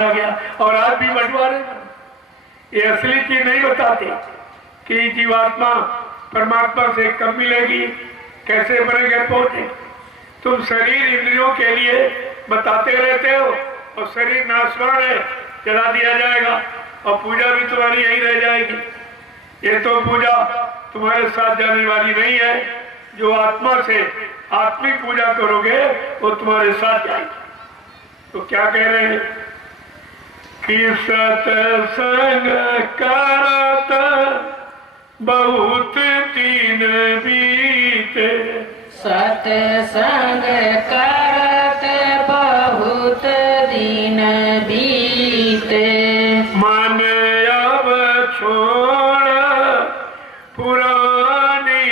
आ गया। और आज भी बंटवारे ये असली चीज नहीं बताते कि जीवात्मा परमात्मा से कब मिलेगी, कैसे बनेगा पहुंचे। तुम शरीर इंद्रियों के लिए बताते रहते हो और शरीर नाशवान है, जला दिया जाएगा और पूजा भी तुम्हारी यही रह जाएगी। ये तो पूजा तुम्हारे साथ जाने वाली नहीं है। जो आत्मा से आत्मिक पूजा करोगे वो तुम्हारे साथ जाएगी। तो क्या कह रहे हैं कि सत्संग करत बहुत दिन बीते, सत्संग करत बहुत दिन बीते, मन अब छोड़ पुरानी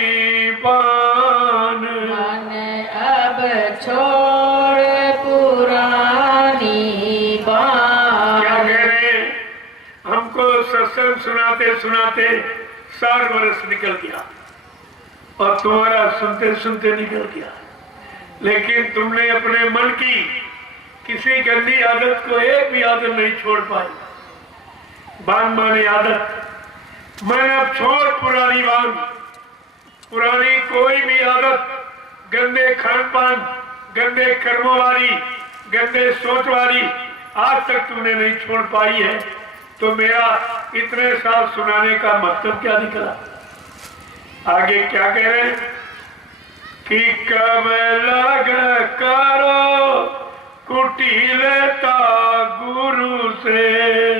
बान, मन अब छोड़ पुरानी बान। क्या कह रहे हैं? हमको सत्संग सुनाते सुनाते 60 वर्ष निकल गया और तुम्हारा सुनते सुनते निकल गया, लेकिन तुमने अपने मन की किसी गंदी आदत को एक भी आदत नहीं छोड़ पाई। बान माने आदत। मैं अब छोड़ पुरानी बान, पुरानी कोई भी आदत, गंदे खान पान, गंदे कर्मों वाली, गंदे सोच वाली आज तक तुमने नहीं छोड़ पाई है। तो मेरा इतने साल सुनाने का मतलब क्या निकला? आगे क्या कह रहे हैं कि कब लग करो कुटिलता गुरु से,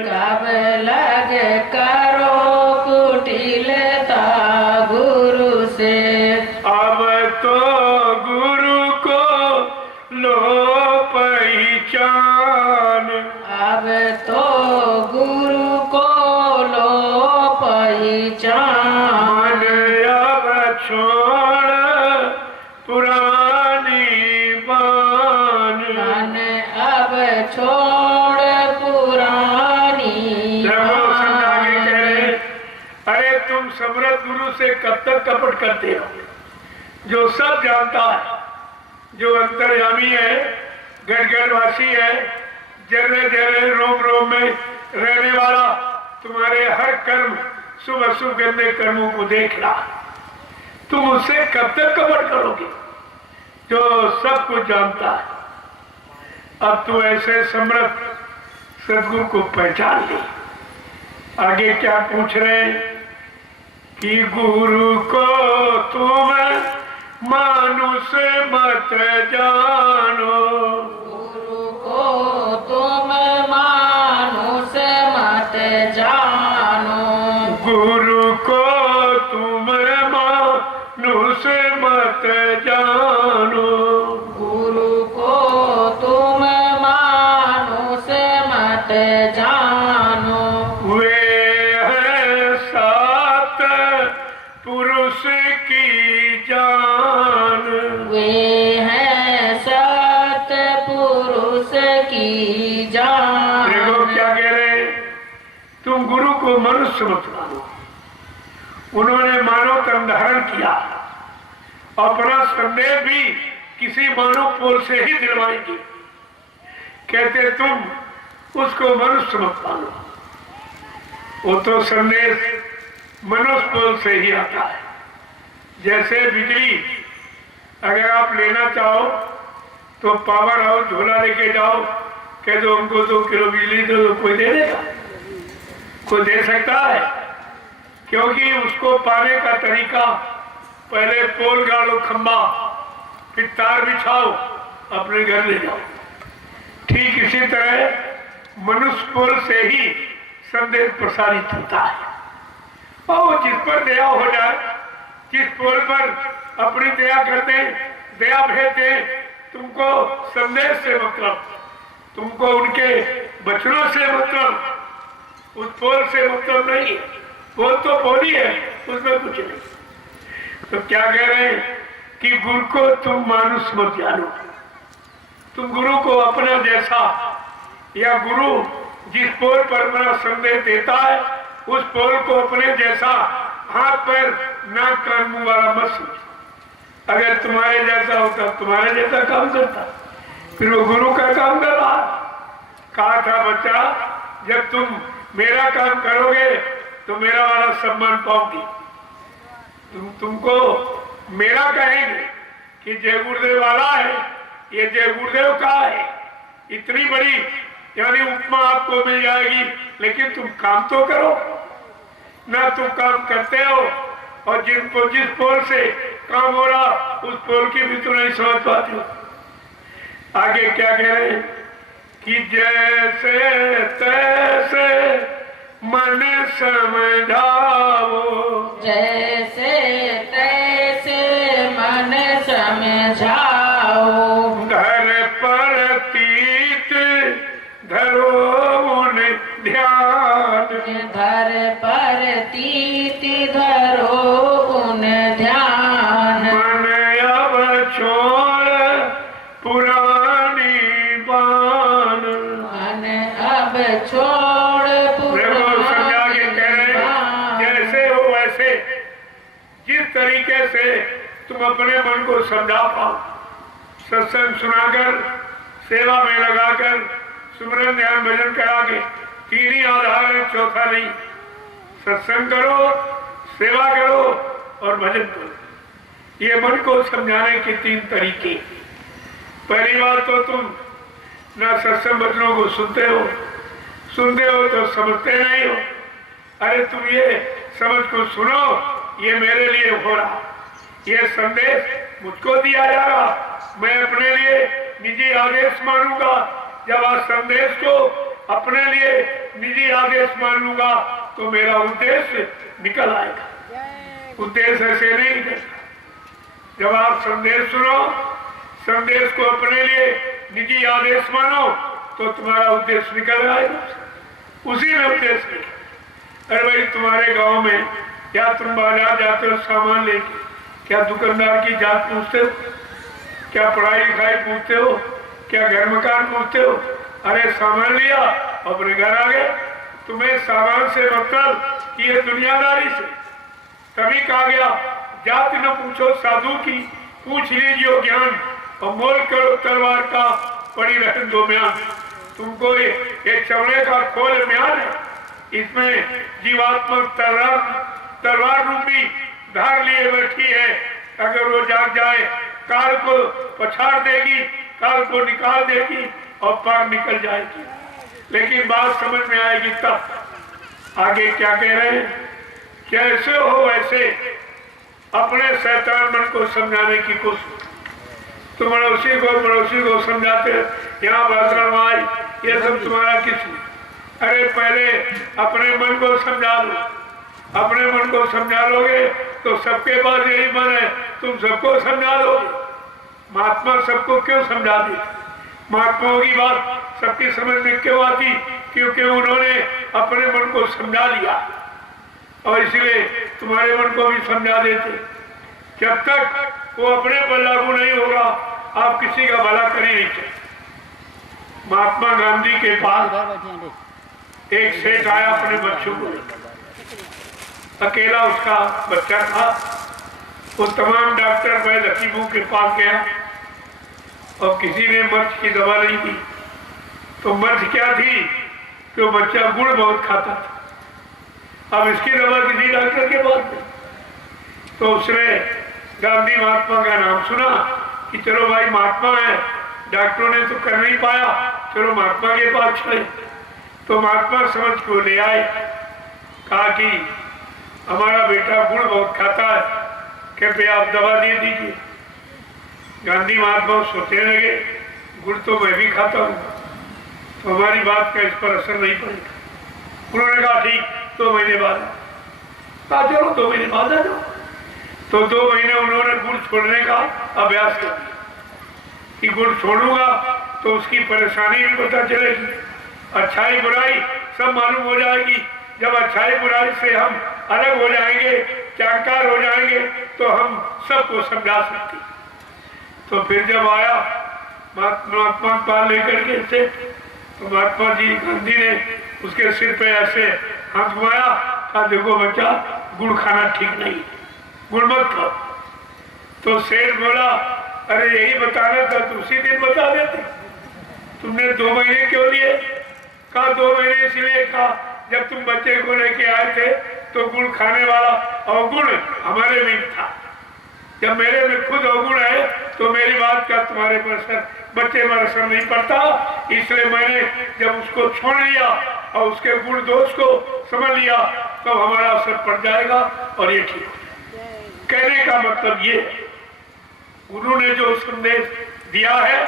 कब लग करो कुटिलता गुरु से, अब तो गुरु को लो पहचान, अब तो गुरु को लो पहचान। मन अब छोड़ पुरानी बान, मन अब छोड़ पुरानी जब संत आगे कह बान। रहे, अरे तुम समर्थ गुरु से कब तक कपट करते हो? जो सब जानता है, जो अंतर्यामी है, गढ़गढ़वासी है, जर्रे जर्रे रोम रोम में रहने वाला, तुम्हारे हर कर्म शुभ अशुभ गंदे कर्मों को देख रहा, तुम उससे कब तक कपट करोगे? जो सब कुछ जानता है। अब तू ऐसे समर्थ सदगुरु को पहचान ली। आगे क्या पूछ रहे हैं कि गुरु को तुम मानुष मत जानो, गुरु को तुम मानुष मत जानो, गुरु को तुम मानुष मत जानो, गुरु को तुम मानुष मत जानो। वे है सात पुरुष की जान, वे हैं सत पुरुष की जान। देखो क्या कह रहे हैं, तुम गुरु को मनुष्य मत मानो। उन्होंने मानव तन धारण किया, अपना संदेह भी किसी मानव पोल से ही दिलवाएंगे। कहते तुम उसको मनुष्य मत मानो, वो तो संदेश मनुष्य पोल से ही आता है। जैसे बिजली अगर आप लेना चाहो तो पावर हाउस झोला लेके जाओ, कह दो हमको 2 किलो बिजली दो, तो कोई दे देगा? कोई दे सकता है? क्योंकि उसको पाने का तरीका, पहले पोल गाड़ो खंबा, फिर तार बिछाओ, अपने घर ले जाओ। ठीक इसी तरह मनुष्य पोल से ही संदेश प्रसारित होता है। और जिस पर दया हो जाए, जिस पोल पर अपनी दया करते, दया भेजते, तुमको संदेश से मतलब, तुमको उनके वचनों से मतलब, उस पोल से मतलब नहीं है। पोल तो पोल ही है, उसमें कुछ नहीं। तो क्या कह रहे हैं कि गुरु को तुम मानुष मत जानो। तुम गुरु को अपना जैसा, या गुरु जिस पोल पर अपना संदेश देता है उस पोल को अपने जैसा हाथ पैर नाक कान मुंह वाला मत समझो। अगर तुम्हारे जैसा होता तुम्हारे जैसा काम करता, फिर वो गुरु का काम कर रहा, कहा था बच्चा, जब तुम मेरा काम करोगे तो मेरा वाला सम्मान पाओगी। तुमको मेरा कहेंगे कि जय गुरुदेव वाला है, ये जय गुरुदेव का है, इतनी बड़ी यानी उपमा आपको मिल जाएगी। लेकिन तुम काम तो करो ना, तुम काम करते हो और जिस पोल से काम हो रहा उस पोल की भी तुम नहीं समझ पाते हो। आगे क्या कह रहे हैं कि जैसे तैसे मन समझाओ, जैसे तैसे मन समझाओ, घर पर तीत धरो उन ध्यान, घर पर तीति धरो उन ध्यान, मन अब छोड़ पुरानी बान। मन अब छोड़ समझा के कह रहे पुरानी जैसे हो वैसे, जिस तरीके से तुम अपने मन को समझा पाओ, सत्संग सुनाकर, सेवा में लगाकर, सुमरन ध्यान भजन करा के, तीन ही आधार है, चौथा नहीं। सत्संग करो, सेवा करो और भजन करो। ये मन को समझाने के तीन तरीके। पहली बात तो तुम ना सत्संग वचनों को सुनते हो तो समझते नहीं हो। अरे तुम ये समझ को सुनो, ये मेरे लिए हो रहा, ये संदेश मुझको दिया जा रहा, मैं अपने लिए निजी आदेश मानूंगा। जब आज संदेश को अपने लिए निजी आदेश मान लूंगा तो मेरा उद्देश्य निकल आएगा। उद्देश्य ऐसे नहीं निकलता। जब आप संदेश सुनो, संदेश को अपने लिए निजी आदेश मानो तो तुम्हारा उद्देश्य निकल आएगा। उसी में उद्देश्य निकल। अरे भाई, तुम्हारे गांव में या तुम बाजार जाते हो सामान लेके, क्या दुकानदार की जात पूछते हो? क्या पढ़ाई लिखाई पूछते हो? क्या घर मकान पूछते हो? अरे सामान लिया अपने घर आ गए। तुम्हें सामान से मतलब ये दुनियादारी से। तभी कहा गया जाति न पूछो साधु की, पूछ लीजिए ज्ञान और मोल करो तलवार का, पड़ी रहे दो म्यान। तुमको ये चमड़े का खोल म्यान है, इसमें जीवात्मक तलवार रूपी धार लिए बैठी है। अगर वो जाग जाए काल को पछाड़ देगी, काल को निकाल देगी और पार निकल जाएगी। लेकिन बात समझ में आएगी तब। आगे क्या कह रहे हैं? कैसे हो वैसे अपने शैतान मन को समझाने की कोशिश। तुम पड़ोसी को समझाते, यहाँ बादराम आई, ये सब तुम्हारा किस लिए? अरे पहले अपने मन को समझा लो। अपने मन को समझा लोगे तो सबके पास यही मन है, तुम सबको समझा दोगे। महात्मा सबको क्यों समझा देते? महात्माओं की बात सबकी समझ में क्यों आती? क्योंकि उन्होंने अपने मन को समझा लिया और इसलिए तुम्हारे मन को भी समझा देते। जब तक वो अपने पर लागू नहीं होगा आप किसी का भला कर ही नहीं सकते। महात्मा गांधी के पास एक सेठ आया अपने बच्चों को, अकेला उसका बच्चा था। वो तमाम डॉक्टर वैद हकीमों के पास गया और किसी ने मर्ज की दवा नहीं दी। तो मर्ज क्या थी कि वो बच्चा गुड़ बहुत खाता था। अब इसकी दवा किसी डॉक्टर के पास नहीं। तो उसने गांधी महात्मा का नाम सुना कि चलो भाई महात्मा है, डॉक्टरों ने तो कर नहीं पाया, चलो महात्मा के पास चले। तो महात्मा समझ को ले आए, कहा कि हमारा बेटा गुड़ बहुत खाता है, कृपया आप दवा दे दीजिए। गांधी महात्मा सोचने लगे गुड़ तो मैं भी खाता हूँ, तो हमारी बात का इस पर असर नहीं पड़ेगा। उन्होंने कहा ठीक, 2 महीने बाद। कहा चलो 2 महीने बाद आ जाओ। तो 2 महीने उन्होंने गुड़ छोड़ने का अभ्यास कर दिया कि गुड़ छोड़ूंगा तो उसकी परेशानी भी पता चलेगी, अच्छाई बुराई सब मालूम हो जाएगी। जब अच्छाई बुराई से हम अलग हो जाएंगे, जानकार हो जाएंगे, तो हम सबको समझा सकते। तो फिर जब आया महात्मा पाल लेकर के थे, तो महात्मा जी गांधी ने उसके सिर पे ऐसे हाथ घुमाया, कहा देखो बच्चा गुड़ खाना ठीक नहीं, गुड़ मत खाओ। तो सेठ बोला अरे यही बताना था तो उसी दिन बता देते, तुमने 2 महीने क्यों लिए? कहा 2 महीने इसलिए कहा जब तुम बच्चे को लेके आए थे तो गुड़ खाने वाला अवगुण हमारे में था। जब मेरे में खुद अवगुण है तो मेरी बात का तुम्हारे पर असर, बच्चे पर असर नहीं पड़ता। इसलिए मैंने जब उसको छोड़ लिया और उसके गुण दोष को समझ लिया तो हमारा असर पड़ जाएगा और ये ठीक हो जाएगा। कहने का मतलब ये गुरु ने जो संदेश दिया है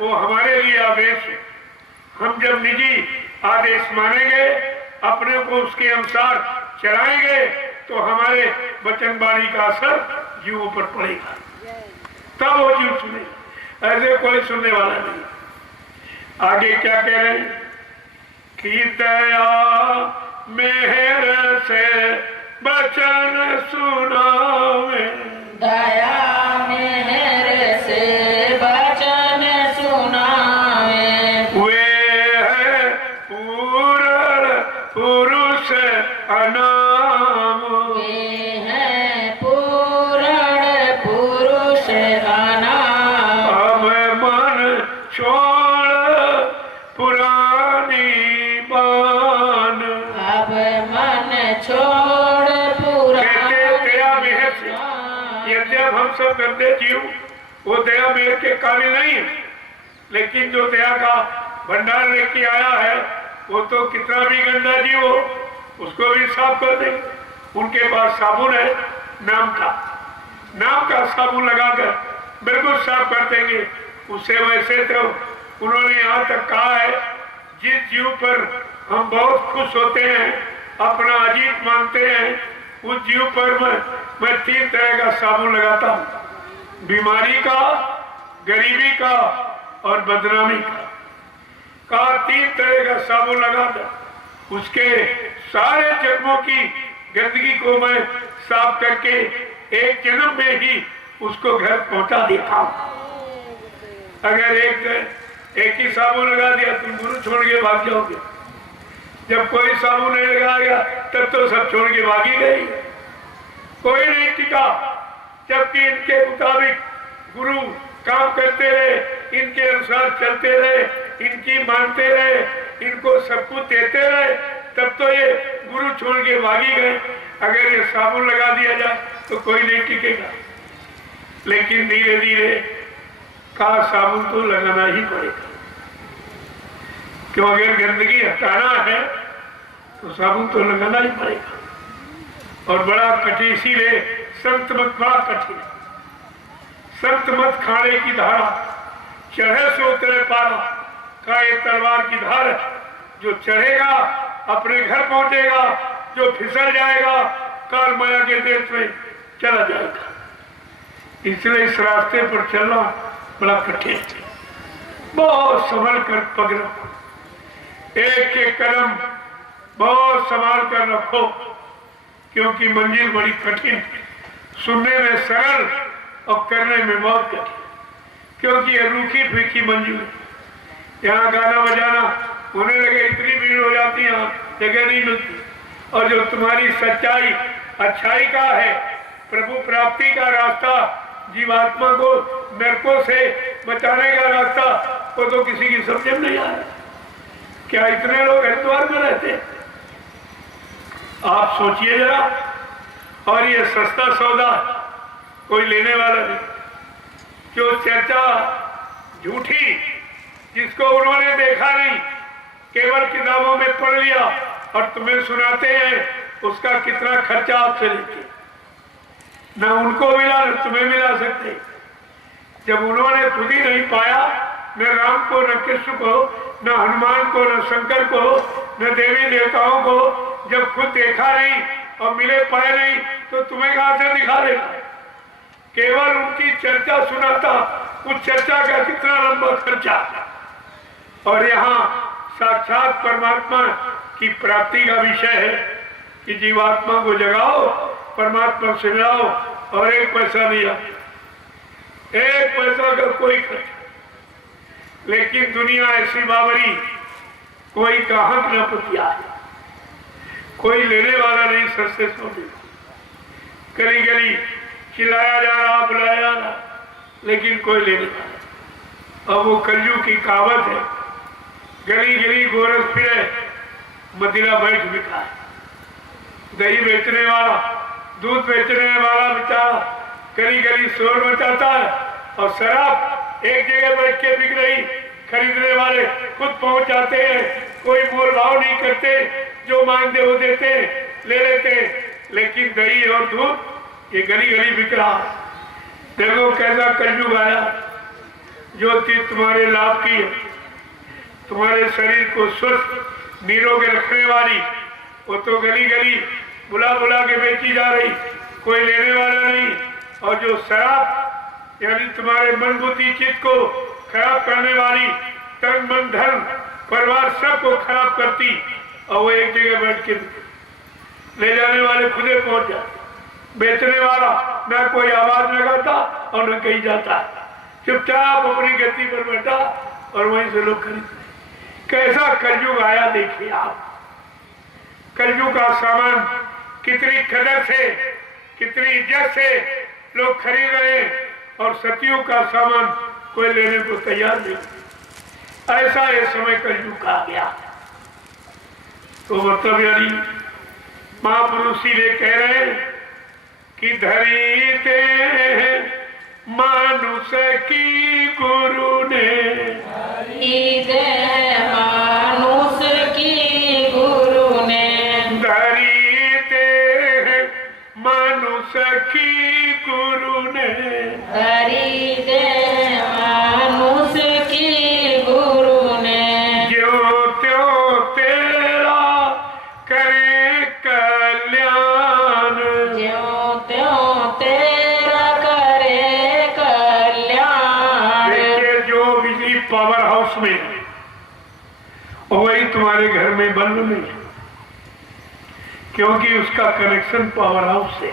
वो हमारे लिए आदेश है। हम जब निजी आदेश मानेंगे, अपने को उसके अनुसार चलाएंगे तो हमारे वचन वाणी का असर जीवों पर पड़ेगा, तब वो जीव सुने, ऐसे कोई सुनने वाला नहीं। आगे क्या कह रहे हैं कि दया मेहर से वचन सुनावे, दया मेहर से वचन सुनावे, वे है पूर्ण पुरुष अनाम, वे हैं पूर्ण पुरुष अनाम। अब मन छोड़ पुरानी बान, अब मन छोड़ कहते दया मेहर से। पुराना। यद्यप हम सब गंदे जीव वो दया मेहर के काबिल नहीं है, लेकिन जो दया का भंडार लेके आया है वो तो कितना भी गंदा जीव हो उसको भी साफ कर देंगे। उनके पास साबुन है नाम का साबुन लगाकर बिल्कुल साफ कर देंगे उससे। वैसे तो उन्होंने यहाँ तक कहा है जिस जीव पर हम बहुत खुश होते हैं, अपना अजीत मानते हैं, उस जीव पर मैं 3 तरह का साबुन लगाता हूँ, बीमारी का, गरीबी का और बदनामी का 3 तरह का साबुन लगाकर उसके सारे जन्मों की गंदगी को मैं साफ करके एक जन्म में ही उसको घर पहुंचा देता हूं। अगर एक ही साबुन लगा दिया तुम गुरु छोड़ के भाग जाओगे, जब कोई साबुन नहीं लगाएगा तब तो सब छोड़ के भागी गई, कोई नहीं टिका। जबकि इनके मुताबिक गुरु काम करते रहे, इनके अनुसार चलते रहे, इनकी मानते रहे, इनको सब कुछ देते रहे, तब तो ये गुरु छोड़ के भागी गए। अगर ये साबुन लगा दिया जाए तो कोई नहीं टिकेगा, लेकिन धीरे धीरे का साबुन तो लगाना ही पड़ेगा, क्यों अगर गंदगी हटाना है तो साबुन तो लगाना ही पड़ेगा। और बड़ा कठिन, इसीलिए संत मत बड़ा कठिन, संत मत खाने की धारा चढ़े से उतरे पारा का ये तलवार की धार है, जो चढ़ेगा अपने घर पहुंचेगा, जो फिसल जाएगा काल माया के देश में चला जाएगा। इसलिए इस रास्ते पर चलना बड़ा कठिन है, बहुत संभल कर पग रखो, एक एक कदम बहुत संभाल कर रखो, क्योंकि मंजिल बड़ी कठिन, सुनने में सरल और करने में बहुत कठिन, क्योंकि ये रूखी फीकी मंजिल है। यहाँ गाना बजाना होने लगे इतनी भीड़ हो जाती है, यहाँ जगह नहीं मिलती। और जो तुम्हारी सच्चाई अच्छाई का है, प्रभु प्राप्ति का रास्ता, जीवात्मा को नरकों से बचाने का रास्ता, वो तो किसी की समझ में नहीं आ रहा। क्या इतने लोग हरिद्वार में रहते हैं? आप सोचिए जरा। और ये सस्ता सौदा कोई लेने वाला नहीं, जो चर्चा झूठी, जिसको उन्होंने देखा नहीं, केवल किताबों में पढ़ लिया और तुम्हें सुनाते हैं, उसका कितना खर्चा आपसे लेते, न उनको मिला न तुम्हें मिला सकते। जब उन्होंने खुद ही नहीं पाया, न राम को, न कृष्ण को, न हनुमान को, न शंकर को, न देवी देवताओं को, जब खुद देखा नहीं और मिले पाए नहीं, तो तुम्हें कहां से दिखा देगा? केवल उनकी चर्चा सुनाता, उस चर्चा का कितना लंबा खर्चा। और यहाँ साक्षात परमात्मा की प्राप्ति का विषय है कि जीवात्मा को जगाओ, परमात्मा से मिलाओ, और 1 पैसा नहीं आता, 1 पैसा का कोई खर्च। लेकिन दुनिया ऐसी बावरी, कोई ग्राहक न पुतिया, कोई लेने वाला नहीं, सस्ते सौदे, गली गली चिल्लाया जा रहा, बुलाया जा रहा, लेकिन कोई लेने वाला। अब वो कलयुग की कहावत है, गली गली गोरख फिरे, मदिरा बैठ बिका, दही बेचने वाला, दूध बेचने वाला बेचारा गली गली शोर मचाता है, और शराब एक जगह बैठ के बिक रही, खरीदने वाले खुद पहुंच जाते हैं, कोई मोल भाव नहीं करते, जो मांगते वो देते ले लेते, लेकिन दही और दूध ये गली गली बिक रहा। देखो कैसा कलयुग आया, जो चीज तुम्हारे लाभ की है, तुम्हारे शरीर को स्वस्थ निरोग रखने वाली, वो तो गली गली बुला बुला के बेची जा रही, कोई लेने वाला नहीं। और जो शराब यानी तुम्हारे मन बुद्धि चित्त को खराब करने वाली, तन मन धन परिवार सबको खराब करती, और वो एक जगह बैठ के ले जाने वाले खुदे पहुंच जाते, बेचने वाला न कोई आवाज लगाता और न कहीं जाता, चुपचाप अपनी गति पर बैठा और वहीं से लोग खरीदते। कैसा कलयुग आया देखिए आप, कलयुग का सामान कितनी कदर से, कितनी इज्जत से लोग खरीद रहे हैं, और सतियों का सामान कोई लेने को तैयार नहीं। ऐसा ये समय कलयुग का आ गया। तो मतलब यानी महापुरुष सीधे कह रहे हैं कि धरी ते मानुष की गुरु ने, मानुष की गुरु ने, धरी ते मानुष की गुरु ने, धरी दे मानुष की गुरु ने, ज्यों त्यों तेरा करे कल्याण, ज्यों त्यों तेरा करे कल्याण। देखिए जो बिजली पावर हाउस में है, वही तुम्हारे घर में बल्ब में है, क्योंकि उसका कनेक्शन पावर हाउस से।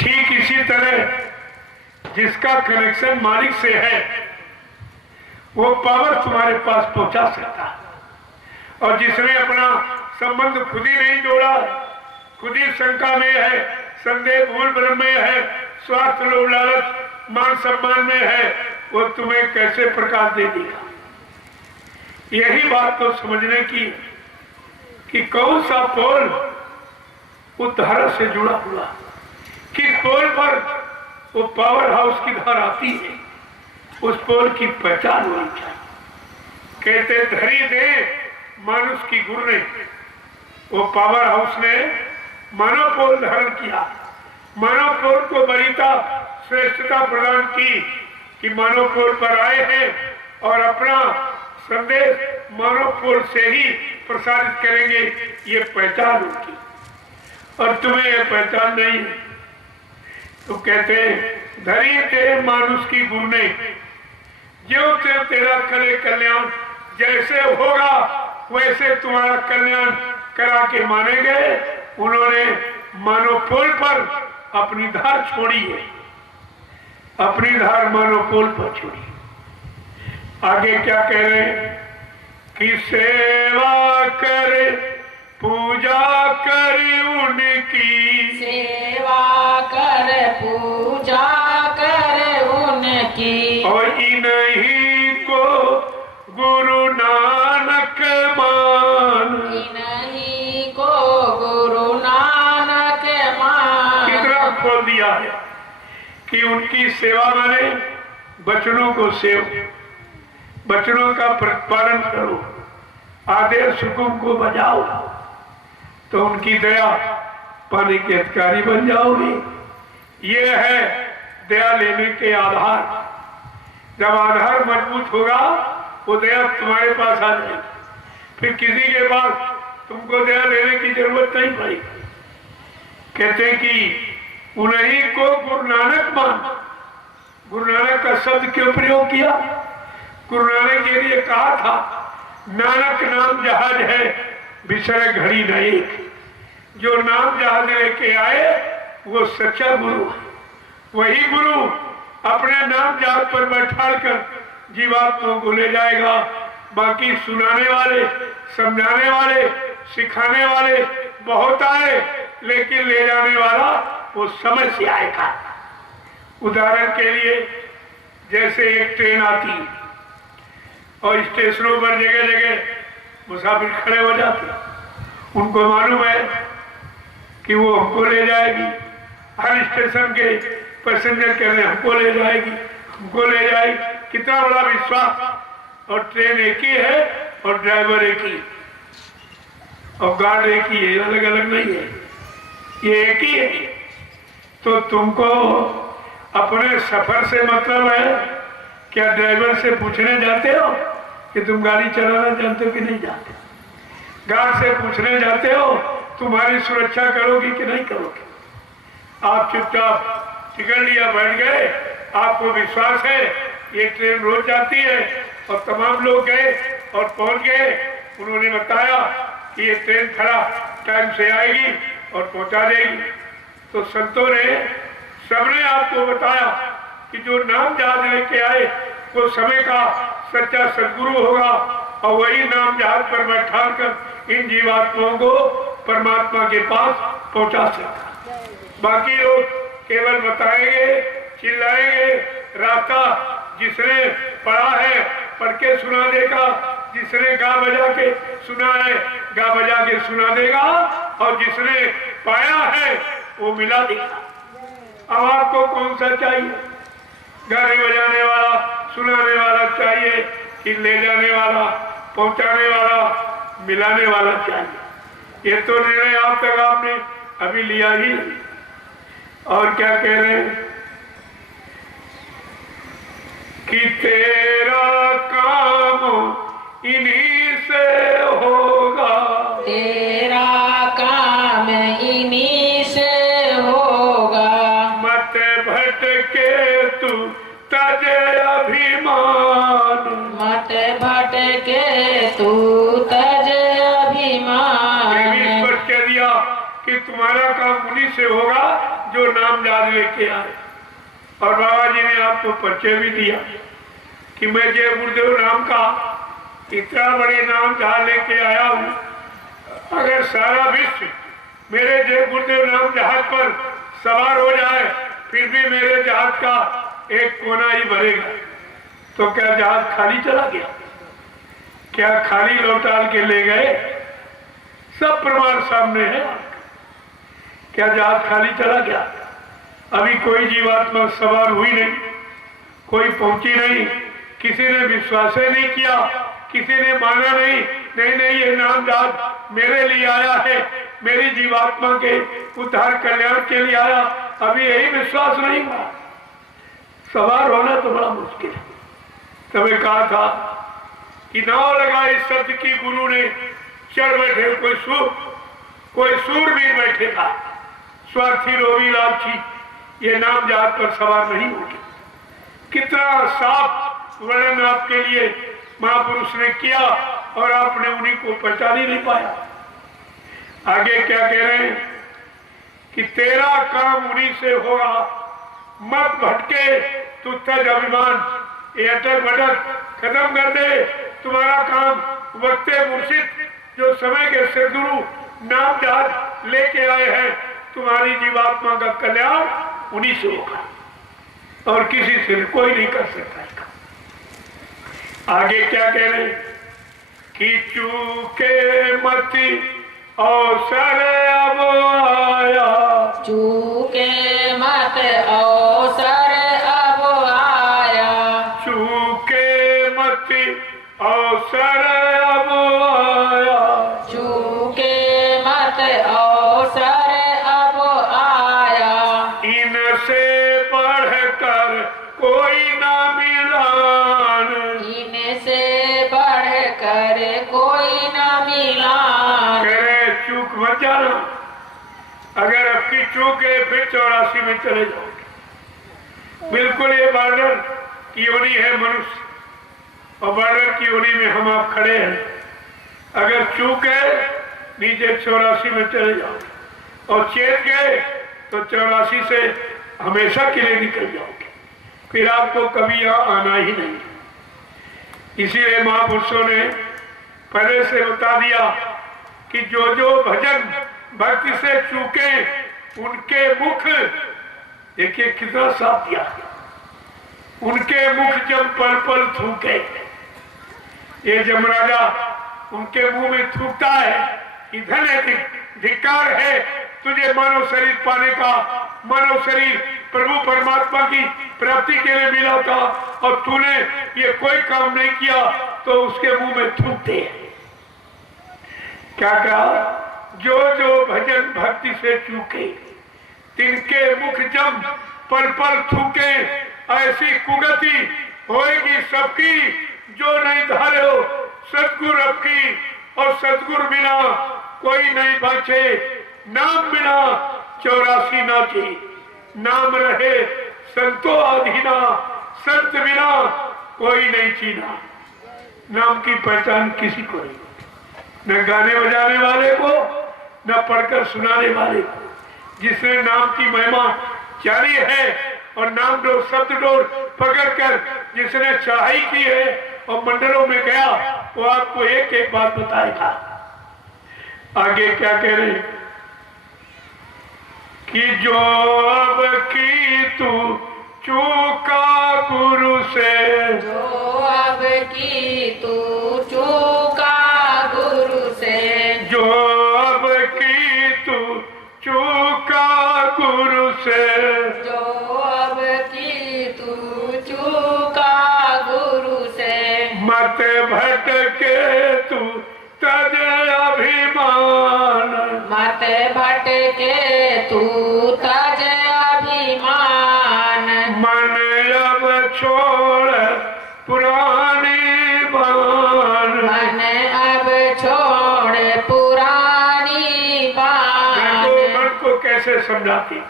ठीक इसी तरह जिसका कनेक्शन मालिक से है, वो पावर तुम्हारे पास पहुंचा सकता है। और जिसने अपना संबंध खुद ही नहीं जोड़ा, खुद ही शंका में है, संदेह भूल भ्रम में है, स्वार्थ लोभ लालच मान सम्मान में है, वो तुम्हें कैसे प्रकाश दे देगा। यही बात तो समझने की कि कौन सा पोल उस धारा से जुड़ा हुआ, किस पोल पर वो पावर हाउस की धार आती है, उस पोल की पहचान होनी चाहिए। कहते धरी दे मानुष की गुरु ने, वो पावर हाउस ने मानोपोल धारण किया, मानोपोल को वरीयता श्रेष्ठता प्रदान की कि मानोपोल पर आए हैं और अपना संदेश मानोपोल से ही प्रसारित करेंगे, ये पहचान उनकी। और तुम्हें ये पहचान नहीं है तो कहते हैं धरी ते मानुष की गुरु ने, जो तेरा करे कल्याण, जैसे होगा वैसे तुम्हारा कल्याण करा के माने गए। उन्होंने मानोपोल पर अपनी धार छोड़ी है, अपनी धार मानोपोल पर छोड़ी। आगे क्या कह रहे हैं कि सेवा करे पूजा करे उनकी, सेवा कर पूजा कर उनकी, और इन्हीं को गुरु नानक मान, इन्हीं को गुरु नानक मान। कितना खोल दिया है कि उनकी सेवा माने बचनों को सेव, बचनों का प्रतिपालन करो, आदेश हुकुम को बजाओ, तो उनकी दया पाने के अधिकारी बन जाओगे। ये है दया लेने के आधार। जब आधार मजबूत होगा वो दया तुम्हारे पास आ जाएगी, फिर किसी के पास तुमको दया लेने की जरूरत नहीं पड़ेगी। कहते हैं कि उन्हीं को गुरु नानक मान। गुरु नानक का शब्द क्यों प्रयोग किया? गुरु नानक के लिए कहा था नानक नाम जहाज है बिसरे घड़ी न एक। जो नाम जहाज लेके आए वो सच्चा गुरु है। वही गुरु अपने नाम जहाज पर बैठाड़ कर जीवात्माओं को ले जाएगा। बाकी सुनाने वाले, समझाने वाले, सिखाने वाले बहुत आए, लेकिन ले जाने वाला वो समझ से आएगा। उदाहरण के लिए जैसे एक ट्रेन आती और स्टेशनों पर जगह जगह मुसाफिर खड़े हो जाते, उनको मालूम है कि वो हमको ले जाएगी, हर स्टेशन के पैसेंजर कह रहे हैं हमको ले जाएगी, हमको ले जाएगी। कितना बड़ा विश्वास। और ट्रेन एक ही है और ड्राइवर एक ही और गार्ड एक ही है, अलग अलग नहीं है, ये एक ही है। तो तुमको अपने सफर से मतलब है, क्या ड्राइवर से पूछने जाते हो कि तुम गाड़ी चलाना जानते हो कि नहीं जानते? गार्ड से पूछने जाते हो तुम्हारी सुरक्षा करोगी कि नहीं करोगी? आप चुपचाप टिकट लिया, बैठ गए, आपको विश्वास है ये ट्रेन रोज जाती है, और तमाम लोग गए और पहुंच गए। उन्होंने बताया कि ये ट्रेन खड़ा टाइम से आएगी और पहुंचा देगी। तो संतों ने सबने आपको बताया कि जो नाम जहाज लेके आए वो समय का सच्चा सदगुरु होगा, और वही नाम जहाज पर बैठा कर इन जीवात्माओं को परमात्मा के पास पहुंचा सकता। बाकी लोग केवल बताएंगे, चिल्लाएंगे, रास्ता जिसने पढ़ा है पढ़ के सुना देगा, जिसने गा बजा के सुना है गा बजा के सुना देगा, और जिसने पाया है वो मिला देगा। अब आपको कौन सा चाहिए? गाने बजाने वाला, सुनाने वाला चाहिए कि ले जाने वाला, पहुंचाने वाला, मिलाने वाला चाहिए? ये तो निर्णय आप तक आपने अभी लिया ही नहीं। और क्या कह रहे हैं कि तेरा काम इन्हीं से होगा, तेरा काम इन्हीं से होगा। मत भटके तू तजे अभिमान, मत भटके तू तज अभिमान। स्पष्ट कह दिया कि तुम्हारा काम उन्हीं से होगा जो नाम याद लेके आए। और बाबा जी ने आपको परिचय भी दिया कि मैं जय गुरुदेव नाम का इतना बड़े नाम जहां लेके आया हूं, अगर सारा विश्व मेरे जय गुरुदेव नाम जहाज पर सवार हो जाए फिर भी मेरे जहाज का एक कोना ही भरेगा। तो क्या जहाज खाली चला गया? क्या खाली लौटाल के ले गए? सब प्रमाण सामने है। क्या जहाज खाली चला गया? अभी कोई जीवात्मा सवार हुई नहीं, कोई पहुंची नहीं, किसी ने विश्वास नहीं किया, किसी ने माना नहीं, नहीं नहीं ये नाम जहाज मेरे लिए आया है, मेरी जीवात्मा के उद्धार कल्याण के लिए आया, अभी यही विश्वास नहीं हुआ। सवार होना तो बड़ा मुश्किल है। तभी कहा था कि नाव लगा इस शब्द की गुरु ने चढ़ बैठे कोई सूरवीर बैठेगा, स्वार्थी रोवी लालची ये नाम जहाज पर सवार नहीं होगी। कितना साफ वर्णन आपके लिए महापुरुष ने किया और आपने उन्हीं को पहचान ही नहीं पाया। आगे क्या कह रहे हैं कि तेरा काम उन्हीं से होगा, मत भटके तू तज अभिमान, ये अटक भटक खत्म कर दे। तुम्हारा काम वक्ते मुर्शिद जो समय के सदगुरु नाम जहाज लेके आए हैं, तुम्हारी जीवात्मा का कल्याण उन्हीं से होगा और किसी से कोई नहीं कर सकता। आगे क्या कह रहे कि चूके मती अवसर अब आया, चूके मत अवसर अब आया, चूके मती अवसर अब आया, चूके मत अवसर अब आया। इनसे बढ़कर कोई ना मिलान, इनसे बढ़कर कोई न मिलान। करे चूक मत जाना, अगर आपकी चूक है फिर 84 में चले जाओगे। बिल्कुल ये बॉर्डर की योनि है मनुष्य, और बॉर्डर की योनि में हम आप खड़े हैं। अगर चूक है नीचे 84 में चले जाओगे, और चेत गए तो 84 से हमेशा के लिए निकल जाओगे, फिर आपको कभी यहाँ आना ही नहीं। इसीलिए महापुरुषों ने पहले से बता दिया कि जो जो भजन भक्ति से चूके उनके मुख, देखिए कितना साफ दिया, उनके मुख जब पल पल थूके, ये यमराजा उनके मुंह में थूकता है कि धन्य धिक्कार है तुझे मानव शरीर पाने का। मानव शरीर प्रभु परमात्मा की प्राप्ति के लिए मिला था और तूने ये कोई काम नहीं किया, तो उसके मुंह में थूकते हैं। क्या कहा? जो जो भजन भक्ति से चूके तिनके मुख जम पल पल थूके, ऐसी कुगति होएगी सबकी जो नहीं धारे हो सतगुरु अपकी, और सतगुरु बिना कोई नहीं बाँचे। नाम बिना 84 नाची, नाम रहे संतो अधीना, संत बिना कोई नहीं चीना। नाम की पहचान किसी को नहीं, न गाने बजाने वाले को, न पढ़कर सुनाने वाले को। जिसने नाम की महिमा जारी है और नाम डोर शब्द डोर पकड़कर जिसने चढ़ाई की है और मंदिरों में गया, वो आपको एक एक बात बताएगा। आगे क्या कह रहे कि जो अब की तू चूका गुरु से, जो अब की तू चूका गुरु से, जो अब की तू चूका गुरु से, जो अब की तू चूका गुरु से, मत भटके तू तज अभिमान, मत भटके तू तज अभिमान, मन अब छोड़ पुरानी बान, मन अब छोड़ पुरानी बात। मन को कैसे समझाती,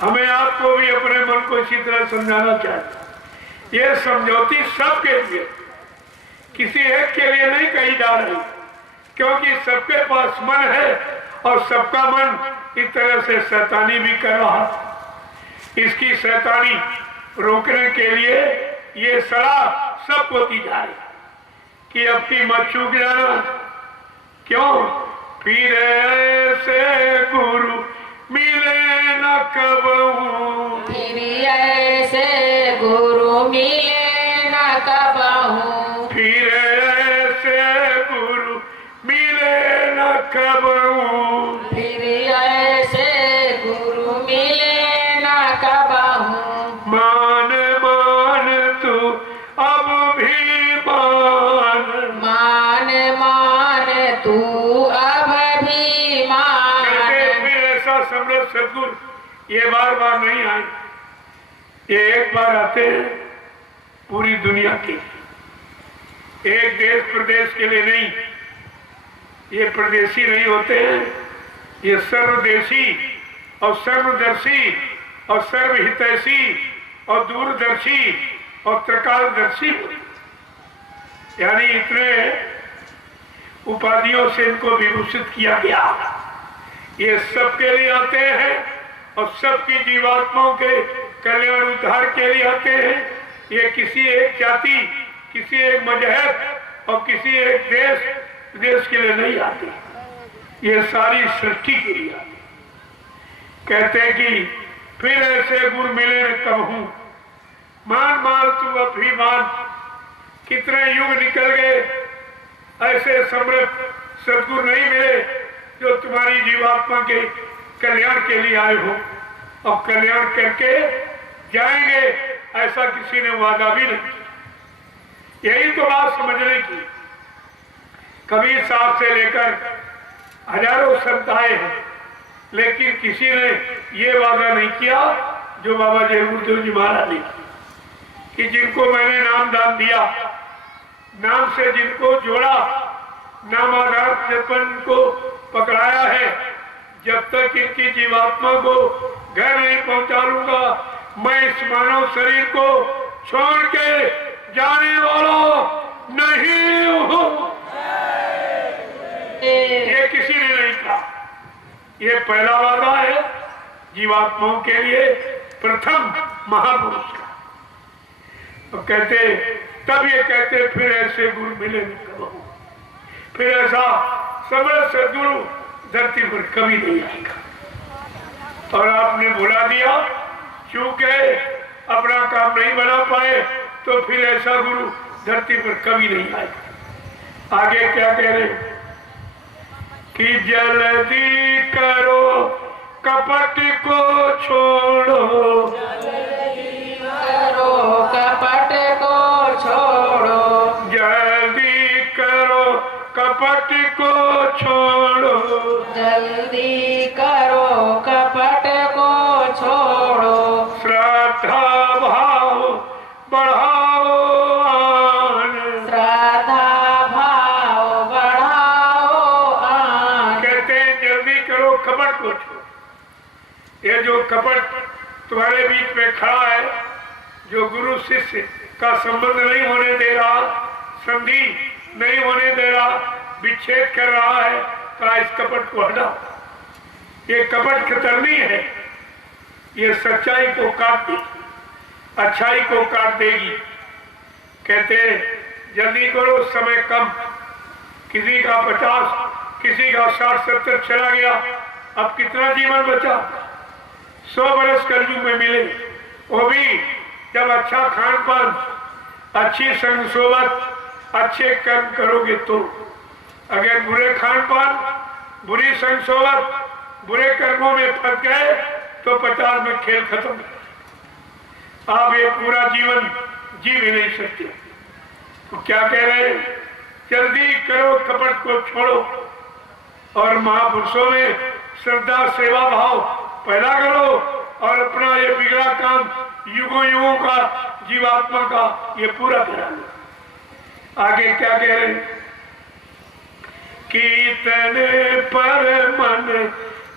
हमें आपको भी अपने मन को इसी तरह समझाना चाहिए। ये समझौती सबके लिए, किसी एक के लिए नहीं कही जा रही, क्योंकि सबके पास मन है और सबका मन इस तरह से शैतानी भी कर रहा है। इसकी शैतानी रोकने के लिए ये सलाह सबको दी जा रही कि अब की मत चूक जाना। क्यों? फिर ऐसे गुरु मिले न कबहू, फिर ऐसे गुरु मिले न कबहू, फिर ऐसे गुरु मिले न कबहू, फिर ऐसे गुरु मिले न कबहू। मान मान तू अब भी मान, मान मान तू अब भी मान। फिर ऐसा समृद्ध सदगुरु ये बार बार नहीं आए, ये एक बार आते हैं पूरी दुनिया के, एक देश प्रदेश के लिए नहीं। ये प्रदेशी नहीं होते हैं, ये सर्वदेशी और सर्वदर्शी और सर्वहितैषी और दूरदर्शी और त्रिकालदर्शी, यानी इतने उपाधियों से इनको विभूषित किया गया। ये सबके लिए आते हैं और सबकी जीवात्माओं के कल्याण उद्धार के लिए आते हैं। ये किसी एक जाति, किसी एक मजहब और किसी एक देश के लिए नहीं आते, ये सारी सृष्टि के लिए आते। कहते हैं कि फिर ऐसे गुरु मिले कबहू, मान मान तू अभिमान। कितने युग निकल गए, ऐसे समृद्ध सदगुरु नहीं मिले जो तुम्हारी जीवात्मा के कल्याण के लिए आए हो और कल्याण करके जाएंगे, ऐसा किसी ने वादा भी नहीं किया। यही तो बात समझने की। कबीर साहब से लेकर हजारों संत आए हैं, लेकिन किसी ने ये वादा नहीं किया जो बाबा जय गुरुदेव जी महाराज ने, कि जिनको मैंने नाम दान दिया, नाम से जिनको जोड़ा, नाम आधार जपन को पकड़ाया है, जब तक इनकी जीवात्मा को घर नहीं पहुंचा लूंगा, मैं इस मानव शरीर को छोड़ के जाने वाला नहीं हूं। ये किसी ने नहीं कहा। ये पहला वादा है जीवात्माओं के लिए, प्रथम महापुरुष का। तो कहते, तब ये कहते फिर ऐसे गुरु मिले नहीं कबहू, फिर ऐसा समृद्ध सदगुरु धरती पर कभी नहीं आएगा। और आपने बुला दिया, चूंकि अपना काम नहीं बना पाए, तो फिर ऐसा गुरु धरती पर कभी नहीं आएगा। आगे क्या कह रहे हैं कि जल्दी करो कपट को छोड़ो, करो कपट को छोड़ो, जल्दी करो कपट को छोड़ो, जल्दी करो कपट को छोड़ो, श्रद्धा भाव बढ़ाओ आन। श्रद्धा भाव बढ़ाओ आन। कहते हैं जल्दी करो कपट को छोड़ो। ये जो कपट तुम्हारे बीच में खड़ा है, जो गुरु शिष्य का संबंध नहीं होने दे रहा, संधि नहीं होने दे रहा, विच्छेद कर रहा है, तो इस कपट को हटाओ। ये कपट कतरनी है, ये सच्चाई को काट देगी, अच्छाई को काट देगी। कहते हैं जल्दी करो, समय कम, किसी का 50, किसी का 60-70 चला गया, अब कितना जीवन बचा? 100 बरस कलयुग में मिले, वो भी जब अच्छा खान पान, अच्छी संग सोबत, अच्छे कर्म करोगे तो। अगर बुरे खान पान, बुरी संग सोबत, बुरे कर्मों में फंस गए तो 50 में खेल खत्म। आप ये पूरा जीवन जी भी नहीं सकते। तो क्या कह रहे हैं? जल्दी करो कपट को छोड़ो और महापुरुषों में श्रद्धा सेवा भाव पैदा करो और अपना ये बिगड़ा काम युगों युगों का जीवात्मा का ये पूरा करा लो। आगे क्या कह रहे हैं? कीर्तन पर मन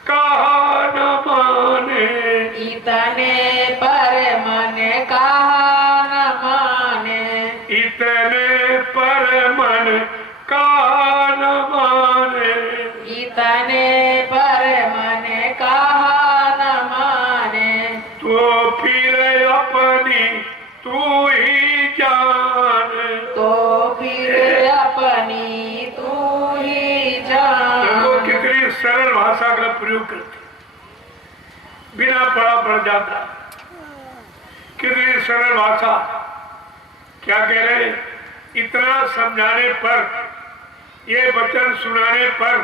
कहा न माने, इतने पर मन कहा न माने, इतने पर मन कहा न माने, इतने पर मन कहा न माने, तो फिर अपनी तू ही जान, तो फिर अपनी तू ही जान। देखो कितनी सरल भाषा का प्रयोग करते, बिना पढ़ा पढ़ जाता। कितनी सरल भाषा। क्या कह रहे? इतना समझाने पर, ये वचन सुनाने पर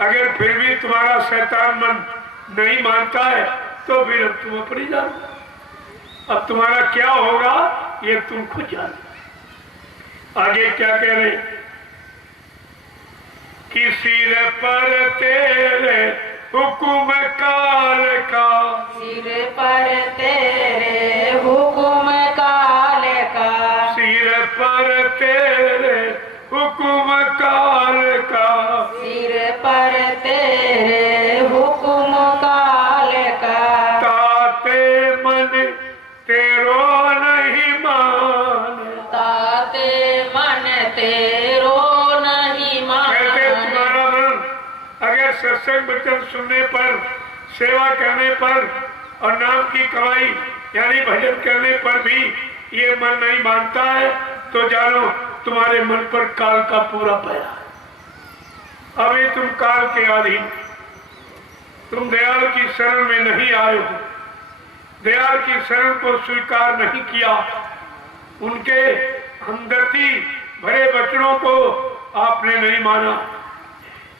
अगर फिर भी तुम्हारा शैतान मन नहीं मानता है तो फिर अब तुम अपनी जानो। अब तुम्हारा क्या होगा ये तुम खुद जानो। आगे क्या कह रहे? कि सिर पर तेरे हुकुम काल का, सिर पर तेरे हुकुम काल का, सिर पर तेरे हुकुम काल का, सिर पर तेरे हुकुम काल का, ताते मन तेरो नहीं मान, ताते मन तेरो नहीं कहते मान। तुम्हारा मन अगर सत्संग वचन सुनने पर, सेवा करने पर और नाम की कमाई यानी भजन करने पर भी ये मन नहीं मानता है तो जानो तुम्हारे मन पर काल का पूरा पैरा है। अभी तुम काल के अधीन, तुम दयाल की शरण में नहीं आए हो, दयाल की शरण को स्वीकार नहीं किया, उनके हमदर्दी भरे वचनों को आपने नहीं माना।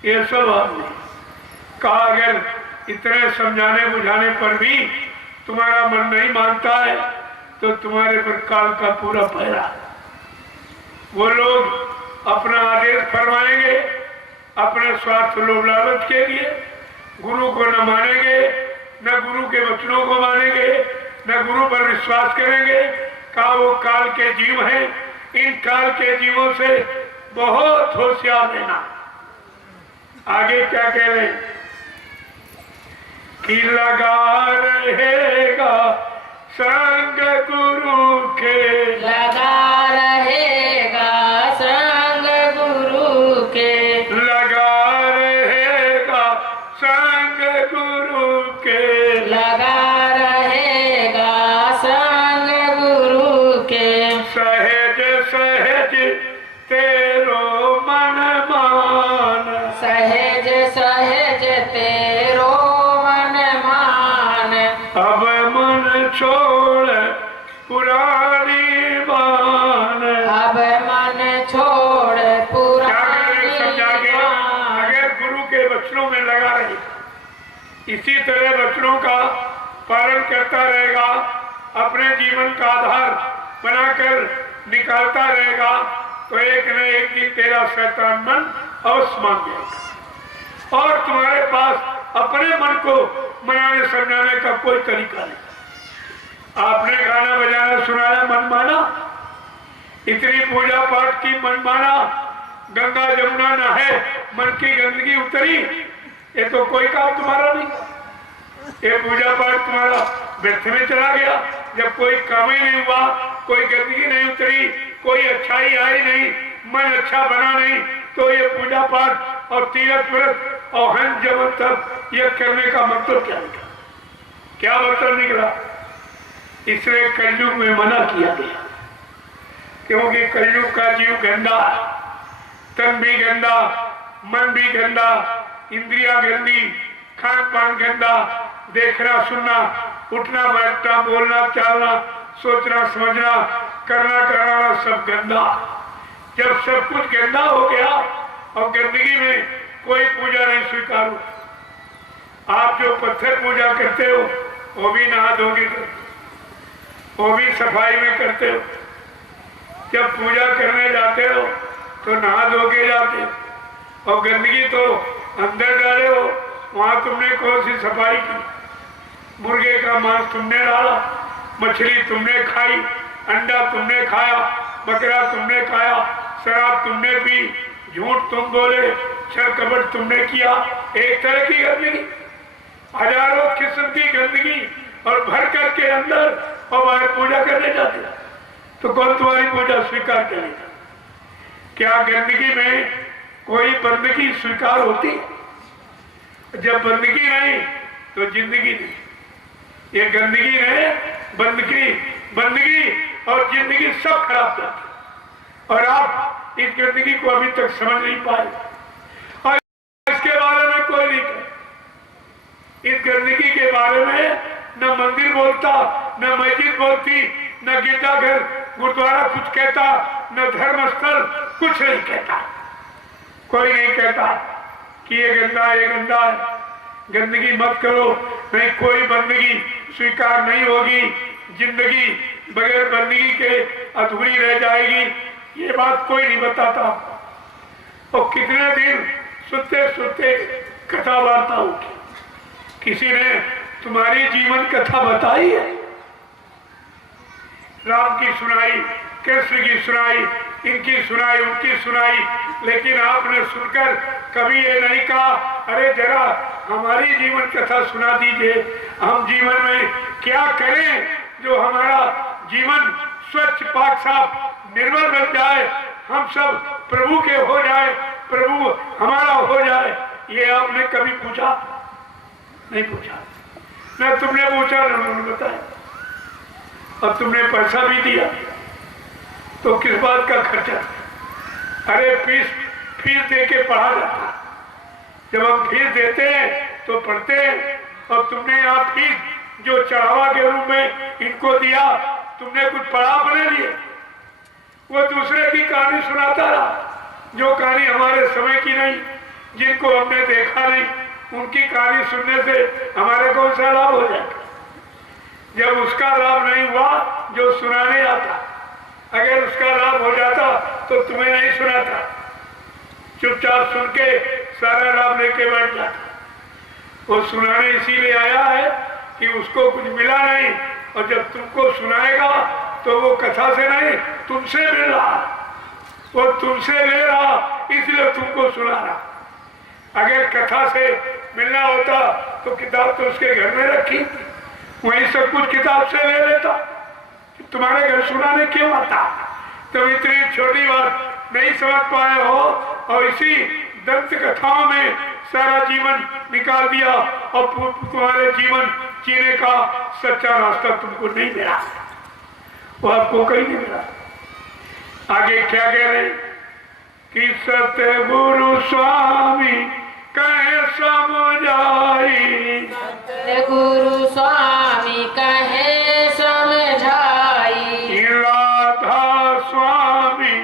ये सब आपने कहा। अगर इतने समझाने बुझाने पर भी तुम्हारा मन नहीं मानता है तो तुम्हारे पर काल का पूरा पहरा। वो लोग अपना आदेश फरमाएंगे अपने स्वार्थ लोभ लालच के लिए, गुरु को न मानेंगे, न गुरु के वचनों को मानेंगे, न गुरु पर विश्वास करेंगे। कहा वो काल के जीव हैं, इन काल के जीवों से बहुत होशियार रहना। आगे क्या कह रहे हैं? कि लगा रहेगा संग गुरु के, लगा रहेगा संग गुरु के, लगा रहेगा संग गुरु के, लगा रहेगा संग गुरु के, सहज सहज तेरो मन मान, सहज सहज तेरो मन मान। अब मन छोड़ पुरानी बान, वचनों में लगा रहेगा, इसी तरह वचनों का पालन करता रहेगा, अपने जीवन का आधार बनाकर निकालता रहेगा, तो एक न एक दिन तेरा शैतान मन अवश्य मान जाएगा और तुम्हारे पास अपने मन को मनाने समझाने का कोई तरीका नहीं। आपने गाना बजाना सुनाया, मन माना, इतनी पूजा पाठ की, मन माना, गंगा जमुना नहाए, मन की गंदगी उतरी, ये तो कोई काम तुम्हारा नहीं। ये पूजा पाठ तुम्हारा व्यर्थ में चला गया। जब कोई काम ही नहीं हुआ, कोई गंदगी नहीं उतरी, कोई अच्छाई आई नहीं, मन अच्छा बना नहीं, तो ये पूजा पाठ और तीर्थ व्रत और हंस जमन तक ये करने का मतलब क्या निकला? क्या मतलब निकला? इसलिए कलयुग में मना किया गया, क्योंकि कलयुग का जीव गंदा, तन भी गंदा, मन भी गंदा, इंद्रियां गंदी, खान पान गंदा, देखना सुनना, उठना बैठना, बोलना चालना, सोचना समझना, करना कराना सब गंदा। जब सब कुछ गंदा हो गया और गंदगी में कोई पूजा नहीं स्वीकार हो, आप जो पत्थर पूजा करते हो वो भी नहा धोके करते हो, वो भी सफाई में करते हो। जब पूजा करने जाते हो तो नहा धोके जाते हो और गंदगी तो अंदर डाले हो, वहां तुमने कौन सी सफाई की? मुर्गे का मांस तुमने डाला, मछली तुमने खाई, अंडा तुमने खाया, बकरा तुमने खाया, शराब तुमने पी, झूठ तुम बोले, छल कपट तुमने किया। एक तरह की गंदगी, हजारों किस्म की गंदगी और भर करके अंदर और बाहर पूजा करने जाते, तो कौन तुम्हारी पूजा स्वीकार करेगा? क्या गंदगी में कोई बंदगी स्वीकार होती? जब बंदगी नहीं तो जिंदगी नहीं। ये गंदगी ने बंदगी और जिंदगी सब खराब कर दी और आप इस गंदगी को अभी तक समझ नहीं पाए और इसके बारे में कोई नहीं कहे। इस गंदगी के बारे में न मंदिर बोलता, न मस्जिद बोलती, न गिरजाघर गुरुद्वारा कुछ कहता, न धर्मस्थल कुछ नहीं कहता। कोई नहीं कहता कि ये गंदा है, ये गंदा है, गंदगी मत करो, नहीं कोई बंदगी स्वीकार नहीं होगी, जिंदगी बगैर बंदगी के अधूरी रह जाएगी। ये बात कोई नहीं बताता। और कितने दिन सुनते सुनते कथा वार्ता होगी, किसी ने तुम्हारी जीवन कथा बताई है? राम की सुनाई, कृष्ण की सुनाई, इनकी सुनाई, उनकी सुनाई, लेकिन आपने सुनकर कभी ये नहीं कहा अरे जरा हमारी जीवन कथा सुना दीजिए, हम जीवन में क्या करें जो हमारा जीवन स्वच्छ पाक साफ निर्मल बन जाए, हम सब प्रभु के हो जाए, प्रभु हमारा हो जाए। ये आपने कभी पूछा? नहीं पूछा। न तुमने पूछा न उन्होंने बताया। अब तुमने पैसा भी दिया तो किस बात का खर्चा? अरे फीस दे के पढ़ा जाता, जब हम फीस देते हैं तो पढ़ते हैं। और तुमने यहाँ फीस जो चढ़ावा के रूप में इनको दिया, तुमने कुछ पढ़ा अपने लिए? वो दूसरे की कहानी सुनाता रहा, जो कहानी हमारे समय की नहीं, जिनको हमने देखा नहीं, उनकी कहानी सुनने से हमारे कौन सा लाभ हो जाएगा? जब उसका लाभ नहीं हुआ जो सुनाने आता, अगर उसका लाभ हो जाता तो तुम्हें नहीं सुनाता, चुपचाप सुन के सारा लाभ लेके बैठ जाता। वो सुनाने इसीलिए आया है कि उसको कुछ मिला नहीं, और जब तुमको सुनाएगा तो वो कथा से नहीं तुमसे मिल रहा, वो तुमसे ले रहा, इसलिए तुमको सुना रहा। अगर कथा से मिलना होता तो किताब तो उसके घर में रखी, वही सब कुछ किताब से ले लेता। तुम्हारे घर सुनाने क्यों आता? तुम इतनी छोटी बात नहीं समझ पाए हो और इसी दंत कथाओं में सारा जीवन निकाल दिया और तुम्हारे जीवन जीने का सच्चा रास्ता तुमको नहीं मिला, वो आपको कहीं नहीं मिला। आगे क्या कह रहे कि सतगुरु स्वामी कहे समझाई, सतगुरु स्वामी कहे समझाई, राधा स्वामी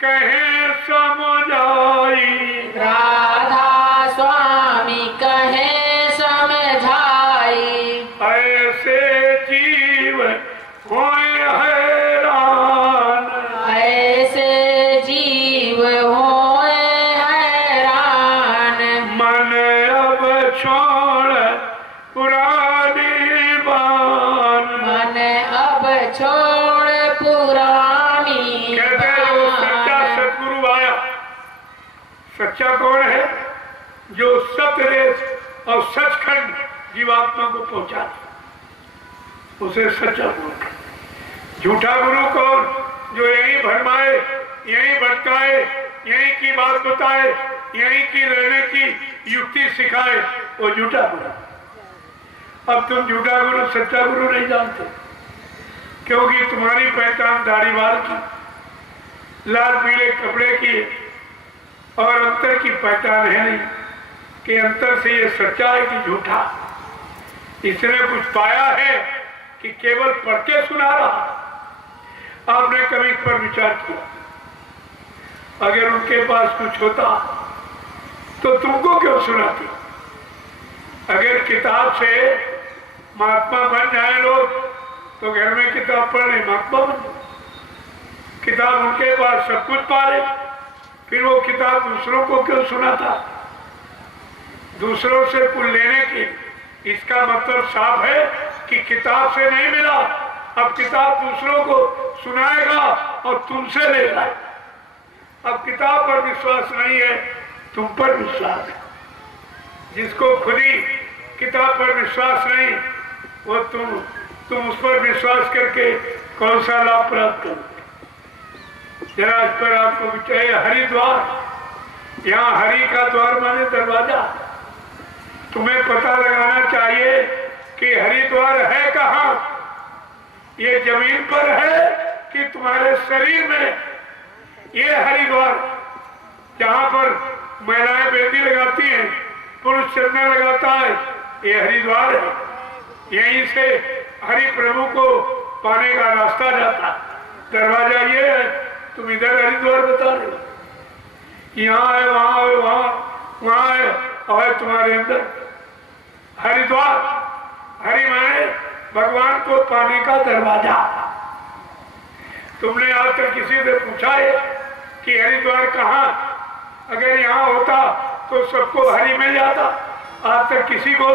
कहे समझाई, राधा स्वामी छोड़ पुरानी बान। मन अब छोड़ पुरानी कहते हैं वो सच्चा सतगुरु आया। सच्चा कौन है? जो सत्य और सचखंड जीवात्मा को पहुंचा दे, उसे सच्चा बोलते। झूठा गुरु कौन? जो यही भरमाए, यही भटकाए, यही की बात बताए, यही की रहने की युक्ति सिखाए, वो झूठा गुरु। अब तुम झूठा गुरु सच्चा गुरु नहीं जानते, क्योंकि तुम्हारी पहचान दाढ़ी बाल की, लाल पीले कपड़े की और अंतर की पहचान है नहीं कि अंतर से ये सच्चा है कि झूठा। इसने कुछ पाया है कि केवल पढ़ के सुना रहा। आपने कभी इस पर विचार किया? अगर उनके पास कुछ होता तो तुमको क्यों सुनाती? अगर किताब से महात्मा बन जाए लोग तो घर में किताब पढ़ने महात्मा बन जाए। किताब उनके पास सब कुछ पा रहे, फिर वो किताब दूसरों को क्यों सुनाता? दूसरों से कुछ लेने की, इसका मतलब साफ है कि किताब से नहीं मिला, अब किताब दूसरों को सुनाएगा और तुमसे लेगा। अब किताब पर विश्वास नहीं है, तुम पर विश्वास है। जिसको खुद ही किताब पर विश्वास नहीं, वो तुम उस पर विश्वास करके कौन सा लाभ प्राप्त करोगे? जरा इस पर आपको चाहिए। हरिद्वार, यहाँ हरि का द्वार माने दरवाजा। तुम्हें पता लगाना चाहिए कि हरिद्वार है कहाँ। ये जमीन पर है कि तुम्हारे शरीर में? ये हरिद्वार जहाँ पर महिलाएं मेहंदी लगाती हैं, पुरुष चंदन लगाता है, ये हरिद्वार है। यहीं से हरि प्रभु को पाने का रास्ता जाता। दरवाजा ये है, तुम इधर हरिद्वार बता रहे हो। यहाँ है, वहाँ है, वहाँ है, और है तुम्हारे अंदर हरिद्वार। हरि माने भगवान को पाने का दरवाजा। तुमने आज तक किसी से पूछा है कि हरिद्वार कहाँ? अगर यहाँ होता तो सबको हरि मिल जाता। आज तक किसी को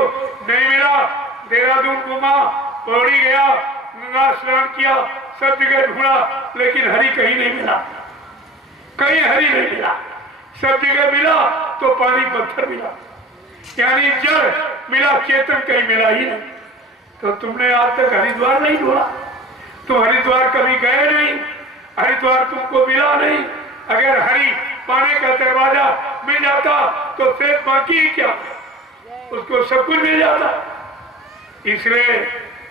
नहीं मिला। देहरादून घूमा, पौड़ी गया, गंगा स्नान किया, सब जगह ढूंढा, लेकिन हरि कहीं नहीं मिला। कहीं हरि नहीं मिला। सब जगह मिला तो पानी पत्थर मिला, यानी जड़ मिला, चेतन कहीं मिला ही नहीं। तो तुमने आज तक हरिद्वार नहीं ढूंढा। तुम हरिद्वार कभी गए नहीं, हरिद्वार तुमको मिला नहीं। अगर हरि पाने का दरवाजा मिल जाता तो सिर्फ बाकी क्या, उसको सब कुछ मिल जाता। इसलिए